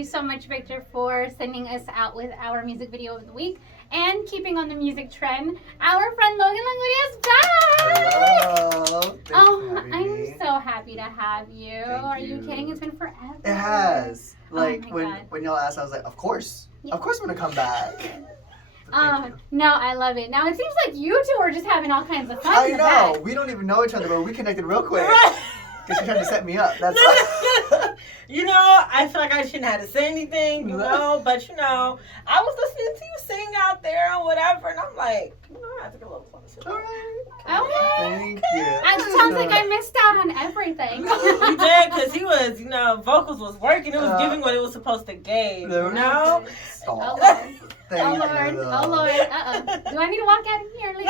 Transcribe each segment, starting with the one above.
you so much, Victor, for sending us out with our music video of the week. And keeping on the music trend, our friend Loghan Longoria is back! Hello! Thanks Oh, for having I'm me. so happy to have you. Thank Are you you. kidding? It's been forever. It has. Like, Oh my God. when y'all asked, I was like, of course. Yeah. Of course I'm going to come back. But thank you. No, I love it. Now, it seems like you two are just having all kinds of fun I in the know. back. We don't even know each other, but we connected real quick. Right. Because she tried to set me up. That's You know, I feel like I shouldn't have to say anything, but I was listening to you sing out there or whatever, and I'm like, I have to get a little closer. all right. Okay. Thank you. It sounds like I missed out on everything. You did, because he was, vocals was working. It was giving what it was supposed to give, There we know? Stop. Oh, Lord. Thank Oh, you, Lord. though. Oh, Lord. Uh-oh. Do I need to walk out of here? Like,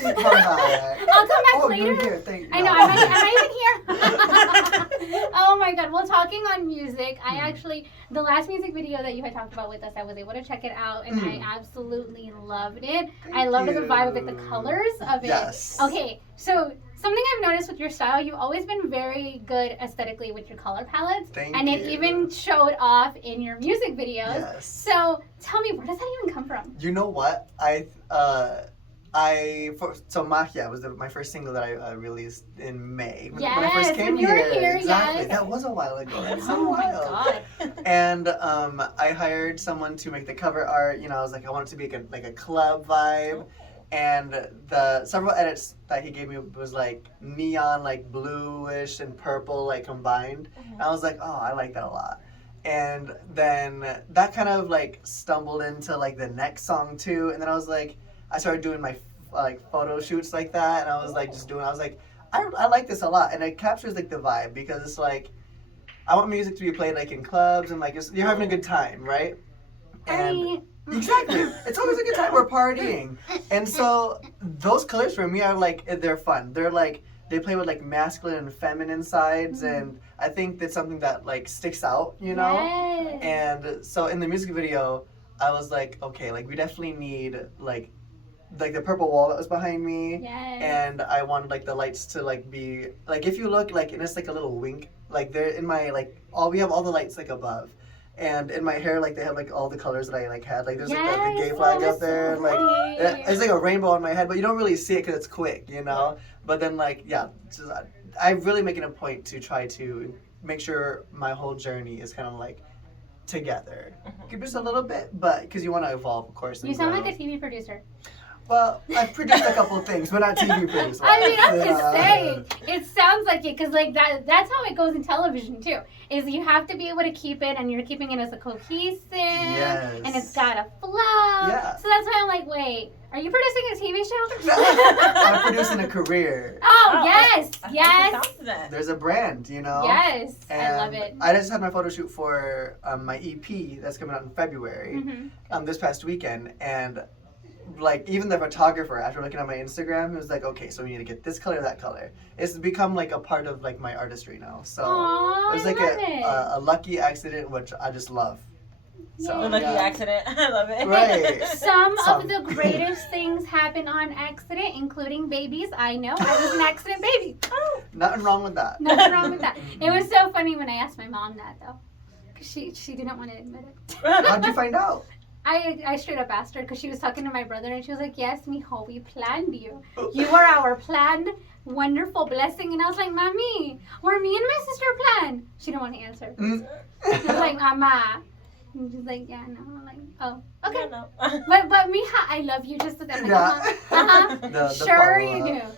You come back. I'll come back Oh, later. you're here. Thank you. I know. Am I even here? Oh, my God. Well, talking on music, I actually, the last music video that you had talked about with us, I was able to check it out, and I absolutely loved it. I loved the vibe of it, the colors of it. Yes. Okay, so something I've noticed with your style, you've always been very good aesthetically with your color palettes. Thank and it you. even showed off in your music videos. Yes. So tell me, where does that even come from? You know what? So Magia was my first single that I released in May when I first Yes, came when you were here. here, Exactly. yes. That was a while ago. That's so Oh my wild. God. And I hired someone to make the cover art. I was like, I want it to be like a club vibe. And the several edits that he gave me was like neon, like bluish and purple, like combined. And I was like, oh, I like that a lot. And then that kind of like stumbled into like the next song too. And then I was like, I started doing my like photo shoots like that. And I was like, I was like, I like this a lot. And it captures like the vibe because it's like, I want music to be played like in clubs and like you're having a good time, right? And exactly, it's always a good time. We're partying, and so those colors for me are like they're fun. They're like they play with like masculine and feminine sides, and I think that's something that like sticks out, Yes. And so in the music video, I was like, okay, like we definitely need like the purple wall that was behind me, Yes. and I wanted like the lights to like be like if you look like and it's like a little wink like they're in my like we have all the lights like above. And in my hair, like they have like all the colors that I like had. Like there's like the gay flag up there, and like it's like a rainbow on my head, but you don't really see it because it's quick, But then like I'm really making a point to try to make sure my whole journey is kind of like together, just a little bit, but because you want to evolve, of course. You sound like a TV producer. Well, I've produced a couple of things, but not TV produced. I mean, I'm just saying. It sounds like it, because like that's how it goes in television too. Is you have to be able to keep it, and you're keeping it as a cohesive, and it's got a flow. Yeah. So that's why I'm like, wait, are you producing a TV show? I'm producing a career. Oh, yes, I yes, like that. There's a brand, yes. And I love it. I just had my photo shoot for my EP that's coming out in February, this past weekend, and like even the photographer, after looking at my Instagram, he was like, okay, so we need to get this color, that color. It's become like a part of like my artistry now. So Aww, it was like I love a lucky accident, which I just love. So, A lucky accident. I love it. Right. Some of the greatest things happen on accident, including babies. I know, I was an accident baby. Oh. Nothing wrong with that. Nothing wrong with that. It was so funny when I asked my mom that, though. Because she didn't want to admit it. How'd you find out? I straight up asked her because she was talking to my brother and she was like, yes, mijo, we planned you. You were our planned, wonderful blessing. And I was like, Mommy, were me and my sister planned? She didn't want to answer. She was like, Mama. And she's like, yeah, no. I'm like, oh, okay. No. But mija, I love you just as that. The Sure you follow-up.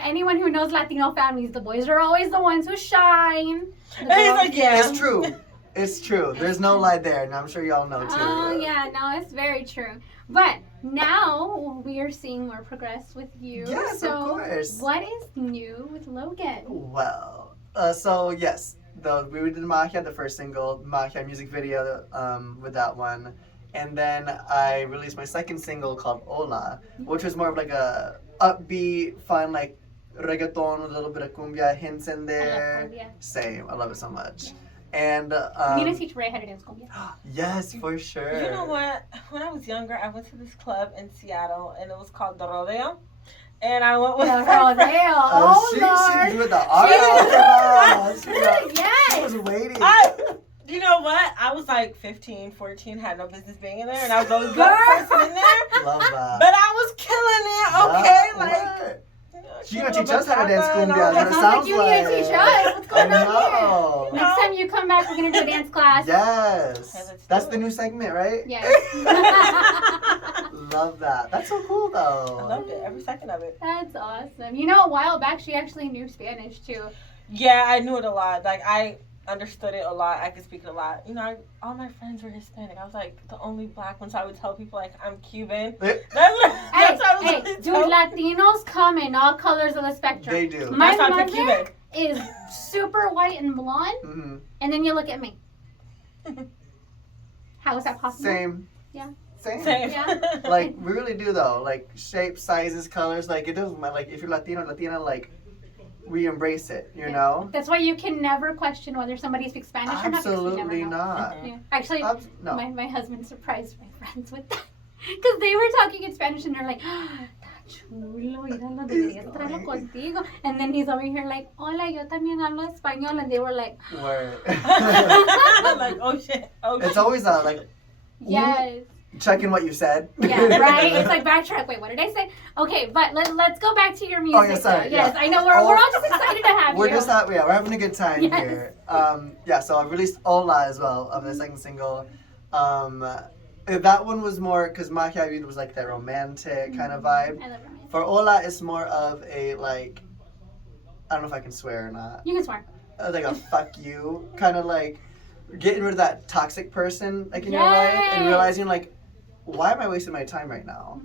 do. Anyone who knows Latino families, the boys are always the ones who shine. The And he's girls- like, yeah. It's true. It's true. There's no lie there, and I'm sure y'all know too. Oh, yeah, no, it's very true. But now we are seeing more progress with you. Yes, so of course. What is new with Logan? Well, so yes, we did Magia, the first single, Magia music video with that one. And then I released my second single called Hola, which was more of like a upbeat, fun, like reggaeton with a little bit of cumbia hints in there. Cumbia. Same, I love it so much. And I'm going to teach Ray how to dance cumbia. yes, for sure. You know what? When I was younger, I went to this club in Seattle, and it was called the Rodeo. And I went with my friend. Oh, she Lord. was with the art. Yes. She was waiting. You know what? I was like 15, 14, had no business being in there, and I was the only black person in there. Love that. But I was killing it, okay? Yeah, Like, what? you know, She gonna teach us how to dance cumbia. That That's what it sounds like you need sounds to teach like. us. What's I going on here? know. Next time you come back, we're gonna do a dance class. Yes. Okay, let's That's do the it. new segment, right? Yes. Love that. That's so cool I though. loved it, every second of it. That's awesome. You know, a while back, she actually knew Spanish too. Yeah, I knew it a lot. Like, I understood it a lot. I could speak it a lot. You know, all my friends were Hispanic. I was like the only black one, so I would tell people like I'm Cuban. They, That's what I was Hey, really dude, told. Latinos come in all colors of the spectrum. they do. My That's why I mother picked Cuban. is super white and blonde, hmm and then you look at me. How is that possible? Same. Yeah. Same. Same. Yeah. Like we really do though. Like shapes, sizes, colors. Like it doesn't matter. Like if you're Latino, Latina, like we embrace it. You know. That's why you can never question whether somebody speaks Spanish or not. because you Absolutely never know. not. Mhm. Yeah. Actually, No. my husband surprised my friends with that. Because they were talking in Spanish and they're like, "Ah, está chulo, míralo, deberías traerlo contigo." And then he's over here like, hola, yo también hablo español. And they were like, Word. Like, oh shit. Oh shit. It's always like yes. checking what you said. Yeah, right? It's like backtrack. Wait, what did I say? Okay, but let's go back to your music. Oh, yeah, sorry, though. Yes, yeah. I know. We're all just excited to have We're you. just we're having a good time Yes. here. Yeah, so I released Hola as well of the second single. That one was more because Magia Vida was like that romantic kind of vibe. I love romance. For Hola, it's more of a like, I don't know if I can swear or not. You can swear. Like a fuck you kind of like getting rid of that toxic person like in your life and Yes. realizing like, why am I wasting my time right now?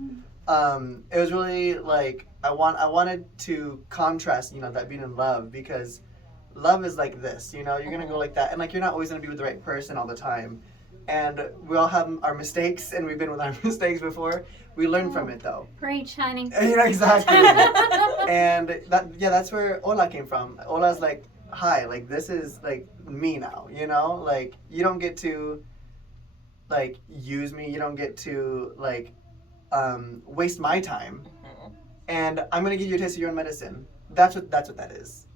It was really like I wanted to contrast, you know, that being in love because love is like this, you know, you're gonna go like that and like you're not always gonna be with the right person all the time. And we all have our mistakes and we've been with our mistakes before. We learn from it though. Preach, honey. You know, exactly. And that's where Hola came from. Hola's like, hi, like this is like me now, you know? Like you don't get to like use me, you don't get to like waste my time. Mhm. And I'm gonna give you a taste of your own medicine. That's what that is.